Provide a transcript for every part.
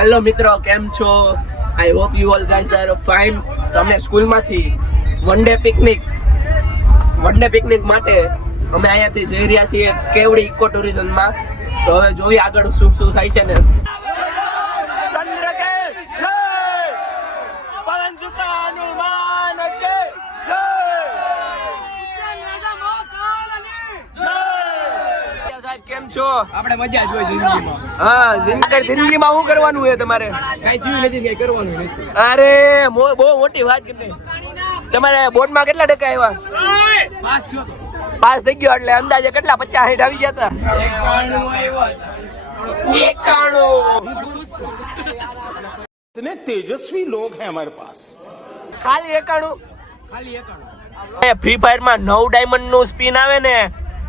Hello મિત્રો, કેમ છો? I hope you all guys are fine. તમે સ્કૂલમાંથી વન ડે પિકનિક માટે અમે અહીંયાથી જઈ રહ્યા છીએ કેવડી ઇકો ટુરિઝમમાં. તો હવે જોઈએ આગળ શું શું થાય છે ને. કેમ છો? આપણે મજા જ હોય જિંદગીમાં. હા, જિંદગીમાં શું કરવાનું છે તમારે? કઈ થયું નથી, કઈ કરવાનું નથી. અરે બહુ મોટી વાત કરી. તમારે બોર્ડમાં કેટલા ટકા આવ્યા? પાસ થઈ ગયો એટલે અંદાજે કેટલા 50-60 આવી ગયા હતા? 91. इतने तेजस्वी लोग हैं हमारे पास. ખાલી 91. ફ્રી ફાયર માં 9 ડાયમંડ નું સ્પિન આવે ને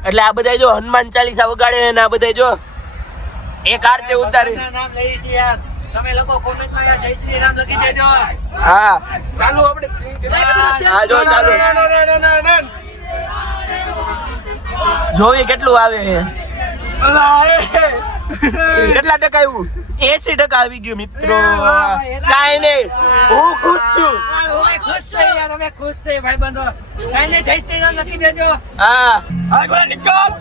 એટલે આ બધા જો હનુમાન ચાલીસા વગાડે ને આ બધા જો એક આરતે ઉતારી નામ લઈ છે યાર. તમે લોકો કોમેન્ટ માં જય શ્રી રામ લખી દેજો. હા ચાલુ આપણે સ્ક્રીન હા જો ચાલુ જોઈ કેટલું આવે છે. કેટલા ટકા આવ્યું? 80% આવી ગયું મિત્રો. કાઈ નહીં, હું ખુશ છું. તમે ખુશ છે ભાઈ બંધો. જય શ્રી રામ લખી દેજો. હા આગળ નીકળ.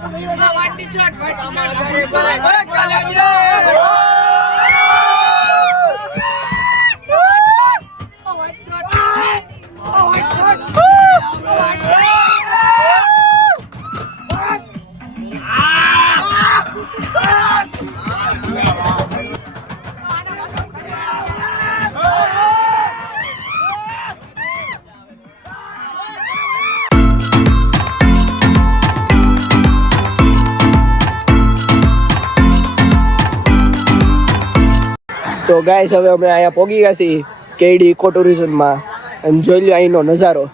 તો ગાઈસ હવે અમે અહીંયા પહોંચી ગયા છીએ કેડી ઇકો ટુરિઝમમાં અને જોઈ લો અહીંનો નજારો.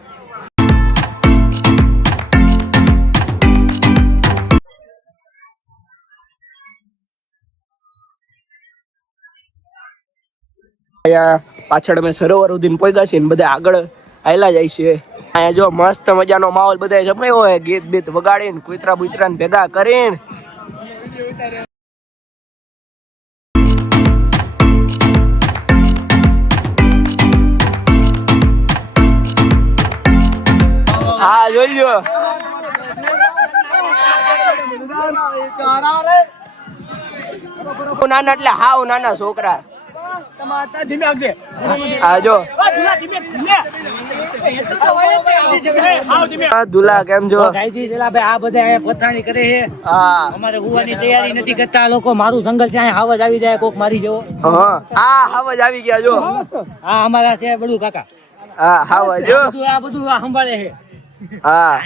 અહીંયા પાછળ અમે સરોવર ઉધીને પહોંચ્યા છીએ ને બધા આગળ આયલા જાય છે. અહીંયા જો મસ્ત મજાનો માહોલ બધા જમાયો હોય, ગીત બીત વગાડીને કુતરા બુતરાને ભેગા કરીને. હા જોઈ લ્યો. નાના એટલે હાવ નાના છોકરા. હા જો દુલા કેમ છો? આ બધા પથાણી કરે છે. હા અમારે હુવાની તૈયારી નથી કરતા લોકો. મારું જંગલ છે, અહીંયા હાવજ આવી જાય, કોક મારી જવો. હા આ હાવજ આવી ગયા જો. હા અમારા છે બડુ કાકા. હા હાવજ જો. આ બધું આ સંભાળે છે. હા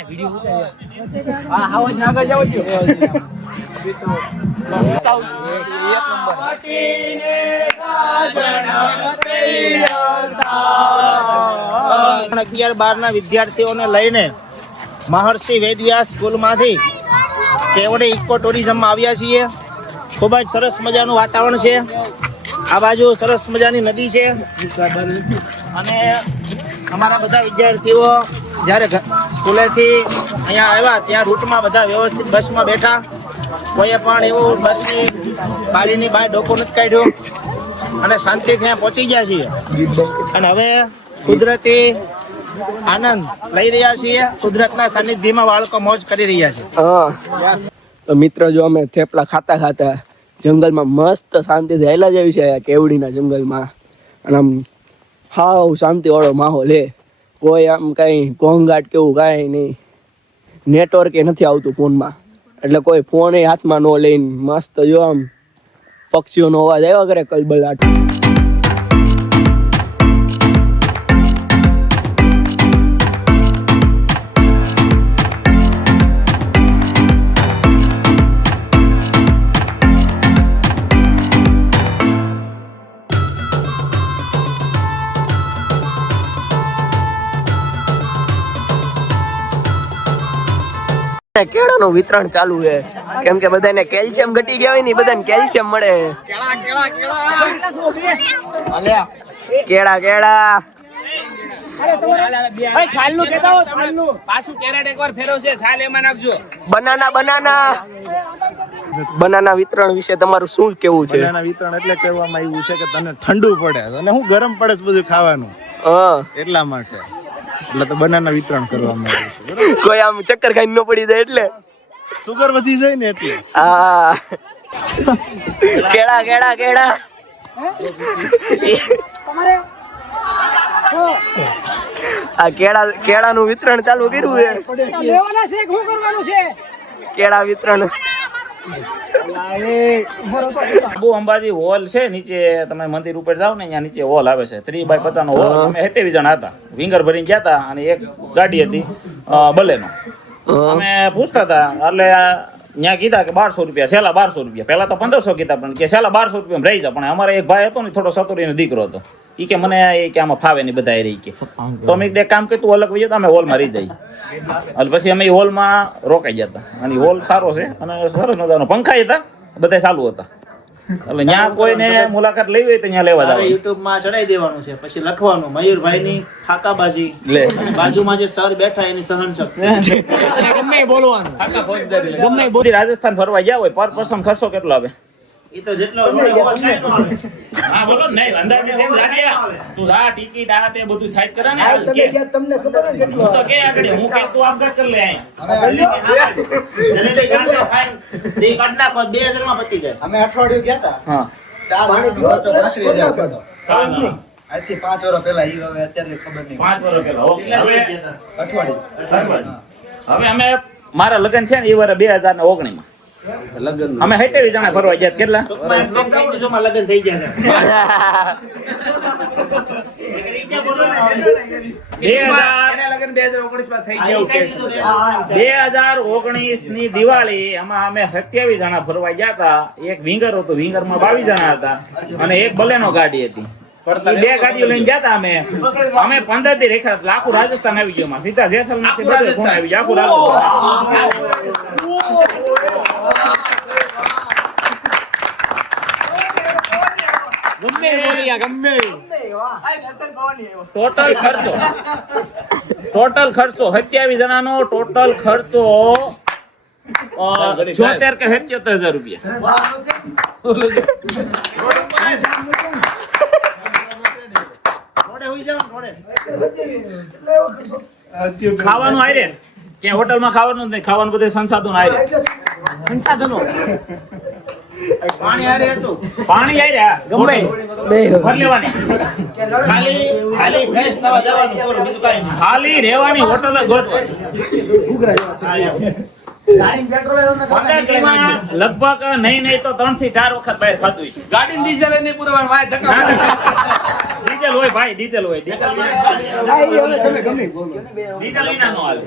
આ હાવજ ને આગળ જાવ છો. 11-12 વિદ્યાર્થીઓને લઈને મહર્ષિ વેદવ્યાસ સ્કૂલમાંથી કેવડી ઇકો ટુરિઝમમાં આવ્યા છીએ. ખૂબ જ સરસ મજાનું વાતાવરણ છે. આ બાજુ સરસ મજાની નદી છે અને અમારા બધા વિદ્યાર્થીઓ જ્યારે સ્કૂલેથી અહીંયા આવ્યા ત્યાં રૂટમાં બધા વ્યવસ્થિત બસમાં બેઠા. કોઈએ પણ એવું બસની બારીની બહાર ડોકો નથી કાઢ્યું અને શાંતિથી ત્યાં પહોંચી ગયા છીએ અને હવે કુદરતી આનંદ લઈ રહ્યા છીએ. કુદરતના સાનિધ્યમાં બાળકો મોજ કરી રહ્યા છે. તો મિત્રો જો અમે થેપલા ખાતા ખાતા જંગલમાં મસ્ત શાંતિથી આયલા જેવી છે કેવડીના જંગલમાં. અને આમ હાવ શાંતિવાળો માહોલ હે. કોઈ આમ કાંઈ ઘોંઘાટ કેવું કાંઈ નહીં. નેટવર્ક એ નથી આવતું ફોનમાં એટલે કોઈ ફોન એ હાથમાં ન લઈને મસ્ત જો આમ પક્ષીઓનો અવાજ આવ્યા કરે કલબલાટ. કેળાનું વિતરણ ચાલુ છે કેમ કે બધાને કેલ્શિયમ ઘટી ગયા હોય ને બધાને કેલ્શિયમ મળે. કેળા બનાના બનાના વિતરણ વિશે તમારું શું કેવું છે? બનાના વિતરણ એટલે કહેવામાં આવ્યું છે કે તને ઠંડુ પડે અને હું ગરમ પડે છે બધું ખાવાનું હા, એટલા માટે એટલે તો બનાના વિતરણ કરવામાં આવ્યું છે. કોઈ આમ ચક્કર ખાઈને ન પડી જાય એટલે. સુગર વધી જાય ને એટલે. હા, કેળા કેળા કેળા. આ કેળાનું વિતરણ ચાલુ કર્યું છે. લેવાના છે શું કરવાનું છે? કેળા વિતરણ. આબુ અંબાજી હોલ છે નીચે, તમે મંદિર ઉપર જાવ ને ત્યાં નીચે હોલ આવે છે 3x50 નો હોલ. અમે 27 જણા હતા, વિંગર ભરીને ગયા હતા અને એક ગાડી હતી બલેનો. અમે પૂછતા હતા એટલે ત્યાં કીધા કે 1200 રૂપિયા, છેલ્લા 1200 રૂપિયા. પહેલા તો 1500 કીધા, પણ કે છેલ્લા 1200 રૂપિયા રહી જાય. પણ અમારે એક ભાઈ હતો ને, થોડો સતુરીનો દીકરો હતો, ઈ કે મને કે આમાં ફાવે નહીં, બધા રહી કે. તો અમે એક કામ કર્યું, અલગ વહી જતા, અમે હોલમાં રહી જઈએ. એટલે પછી અમે હોલમાં રોકાઈ જતા અને હોલ સારો છે અને સરસ મજાનો પંખા હતા, બધા ચાલુ હતા. એટલે ત્યાં કોઈને મુલાકાત લેવી હોય તો ત્યાં લેવા તારે જવાનું. YouTube માં ચડાઈ દેવાનું છે, પછી લખવાનું મયુરભાઈ ની ફાકાબાજી અને બાજુમાં જે સર બેઠા એની સહન શક્તિ. બધી રાજસ્થાન ફરવા ગયા હોય, પર પર્સન ખર્ચો કેટલો આવે? એ તો જેટલો રોડે હોવા કાંઈ ન આવે. હા બોલો ને, નહીં અંદાજે તેમ લાગ્યા. તું આ ટિકિટ આ તે બધું થાય જ કરે ને. તમને ખબર હોય કેટલો? તું તો કે આગળ હું કે તું આપઘાત કરી લે અહીં. જલેબી ગાંઠિયા ખાઈને ઈ કાઢ નાખો, 2000 માં પતી જાય. અમે અઠવાડિયું ગયા હતા હા. પાણી પીવો તો રાત્રે જ આપ્યો હતો. ચાલ ના. આજથી 5 વર્ષ પહેલા ઈ હવે અત્યારે ખબર નહીં. 5 વર્ષ પહેલા. ઓકે. કેટલા હવે દિવસ ગયા હતા? અઠવાડિયું હવે અમે મારા લગ્ન છે ને એ વર્ષ 2019 માં અમે 27 જણા ફરવા ગયા. કેટલા? ટૂંકમાં એમ કહી દીધું માં લગ્ન થઈ ગયા છે. એક રીતે બોલો ને હવે. 2019 ની દિવાળી એમાં અમે 27 જણા ફરવા ગયા હતા. એક વિંગર હતો, વિંગર માં 22 જણા હતા અને એક બલેનો ગાડી હતી. ઈ 2 ગાડીઓ લઈને ગયા હતા અમે 15 થી રેખા આખું રાજસ્થાન આવી ગયું. એમાં સીધા જેસલમેર થી બધે ફોન આવી ગયો, આખું ટોટલ ખર્ચો 27 જણાનો ટોટલ ખર્ચો 76 કે 77,000 રૂપિયા. રોડે હોઈ જવાનું, રોડે. ખાવાનું આયરે કે હોટલમાં ખાવાનું જ નહીં, ખાવાનું બધે સંસાધનો આયરે. સંસાધનો પાણી હારે હતું. પાણી આયરે ગમે ભર લેવાની, ખાલી ફ્રેશ થવા જવાનું, પૂરું, બીજું કાંઈ નહીં. ખાલી રહેવાની હોટલ જ ગોતવાની. હા, એમ. 15 દીમાં લગભગ નહીં તો 3 થી 4 વખત બહાર ખાધું છે. ગાડીમાં ડીઝલ નહીં પુરવાનું, વાય ધક્કા ડીઝલ હોય ભાઈ, ડીઝલ હોય. ડીઝલ વિના નો હાલે.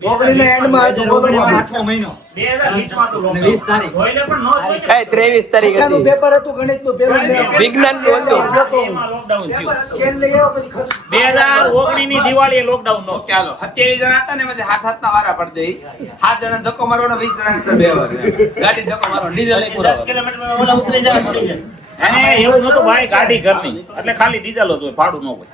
2019 માં લોકડાઉન. આઠમો મહિનો 2020 માં તો અને 20 તારીખ. હોયલે પણ નો હોય. 23 તારીખ હતી. પેપર હતું ગણિતનું પેપર વિજ્ઞાનનું હતું. એમાં લોકડાઉન થયું. સ્કેન લઈ આવ્યો પછી ખર્ચ 2019 ની દિવાળીએ લોકડાઉન નો. ચાલો 27 જણા હતા ને એમાંથી હાથના વારા પડે 7 જણા ધક્કો મારવાનો, 20 જણા અંદર 2 વાર ગાડી ધક્કો મારવાનો, ડીઝલ નહીં પછી 10 પુરાવાનું. કિલોમીટર ઓલા ઉતરી જાય, છોડી જાય. અને એવું નતું ભાઈ, ગાડી ઘરની એટલે ખાલી ડીઝલ જ હોય, ભાડું ન હોય.